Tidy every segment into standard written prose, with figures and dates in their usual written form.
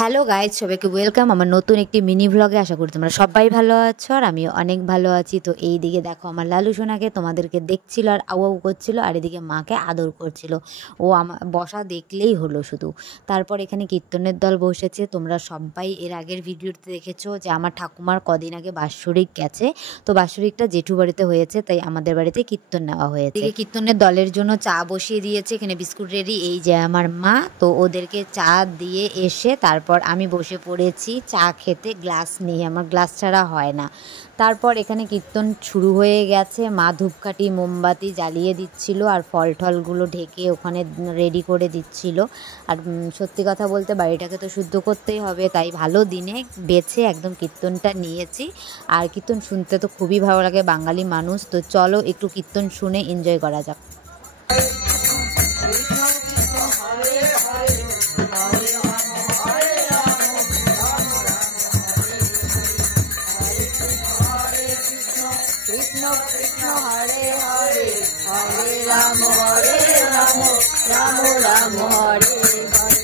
Hello guys, সবাইকে welcome আমার নতুন একটি মিনি ভ্লগে। আশা করি তোমরা সবাই ভালো আছো আর আমিও অনেক ভালো আছি। তো এই দিকে দেখো আমার লালু সোনাকে তোমাদেরকে দেখছিল আর আউ আউ করছিল, আর এদিকে মাকে আদর করছিল। ও আমার বসা দেখলেই হলো শুধু। তারপর এখানে কীর্তনের দল বসেছে। তোমরা সবাই এর আগের ভিডিওতে দেখেছো যে আমার ঠাকুমার কদিন আগে বাৎসরিক গেছে, তো বাৎসরিকটা জেঠু বাড়িতে হয়েছে, তাই আমাদের বাড়িতে কীর্তন নেওয়া হয়েছে। কীর্তনের দলের জন্য চা বসিয়ে দিয়েছে, এখানে বিস্কুট রেডি। এই যে আমার মা, তো ওদেরকে চা দিয়ে এসে তারপর আমি বসে পড়েছি চা খেতে গ্লাস নিয়ে, আমার গ্লাস ছাড়া হয় না। তারপর এখানে কীর্তন শুরু হয়ে গেছে, মা ধূপকাঠি মোমবাতি জ্বালিয়ে দিচ্ছিল আর ফল টলগুলো ঢেকে ওখানে রেডি করে দিচ্ছিল। আর সত্যি কথা বলতে বাড়িটাকে তো শুদ্ধ করতেই হবে, তাই ভালো দিনে বেছে একদম কীর্তনটা নিয়েছি। আর কীর্তন শুনতে তো খুবই ভালো লাগে, বাঙালি মানুষ তো। চলো একটু কীর্তন শুনে এনজয় করা যাক। কৃষ্ণ কৃষ্ণ হরে হরে, হরে রাম রাম রাম হরে হরে।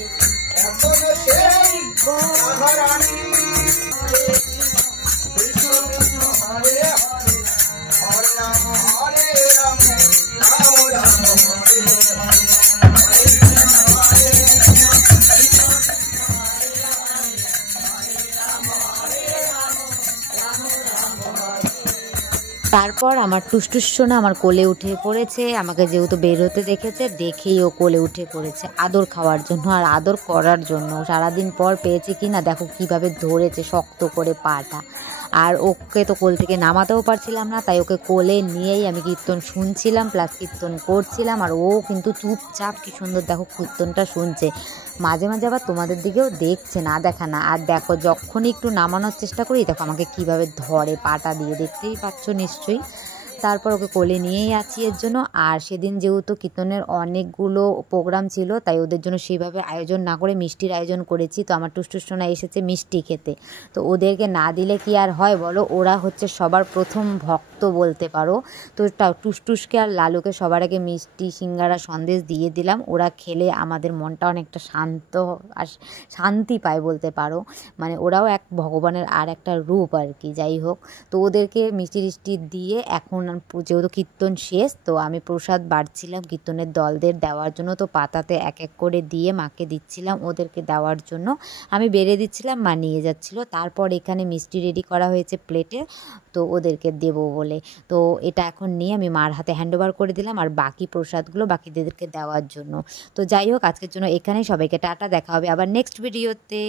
তারপর আমার টুসটুস সোনা আমার কোলে উঠে পড়েছে। আমাকে যেহেতু বের হতে দেখেছে, দেখেই ও কোলে উঠে পড়েছে আদর খাওয়ার জন্য আর আদর করার জন্য। সারাদিন পর পেয়েছে কি না, দেখো কিভাবে ধরেছে শক্ত করে পাটা। আর ওকে তো কোল থেকে নামাতেও পারছিলাম না, তাই ওকে কোলে নিয়েই আমি কীর্তন শুনছিলাম প্লাস কীর্তন করছিলাম। আর ও কিন্তু চুপচাপ কি সুন্দর দেখো কীর্তনটা শুনছে, মাঝে মাঝে আবার তোমাদের দিকেও দেখছে, না দেখা না। আর দেখো যখনই একটু নামানোর চেষ্টা করি, দেখো আমাকে কিভাবে ধরে পাটা দিয়ে, দেখতেই পাচ্ছ নিশ্চয়ই। তারপর ওকে কোলে নিয়েই আছি এর জন্য। আর সেদিন যেহেতু কীর্তনের অনেকগুলো প্রোগ্রাম ছিল, তাই ওদের জন্য সেইভাবে আয়োজন না করে মিষ্টির আয়োজন করেছি। তো আমার টুসটুস সোনা এসেছে মিষ্টি খেতে, তো ওদেরকে না দিলে কি আর হয় বলো, ওরা হচ্ছে সবার প্রথম ভক্ত বলতে পারো। তো টুসটুসকে আর লালুকে সবার আগে মিষ্টি সিঙ্গারা সন্দেশ দিয়ে দিলাম। ওরা খেলে আমাদের মনটা অনেকটা শান্ত আর শান্তি পায় বলতে পারো, মানে ওরাও এক ভগবানের আর একটা রূপ আর কি। যাই হোক, তো ওদেরকে মিষ্টি টিষ্টি দিয়ে এখন যেহেতু কীর্তন শেষ, তো আমি প্রসাদ বাড়ছিলাম কীর্তনের দলদের দেওয়ার জন্য। তো পাতাতে এক এক করে দিয়ে মাকে দিচ্ছিলাম, ওদেরকে দেওয়ার জন্য আমি বেড়ে দিচ্ছিলাম, মা নিয়ে যাচ্ছিল। তারপর এখানে মিষ্টি রেডি করা হয়েছে প্লেটে, তো ওদেরকে দেবো বলে। তো এটা এখন নিয়ে আমি মার হাতে হ্যান্ড ওভার করে দিলাম, আর বাকি প্রসাদগুলো বাকিদেরকে দেওয়ার জন্য। তো যাই হোক, আজকের জন্য এখানেই, সবাইকে টাটা, দেখা হবে আবার নেক্সট ভিডিওতে।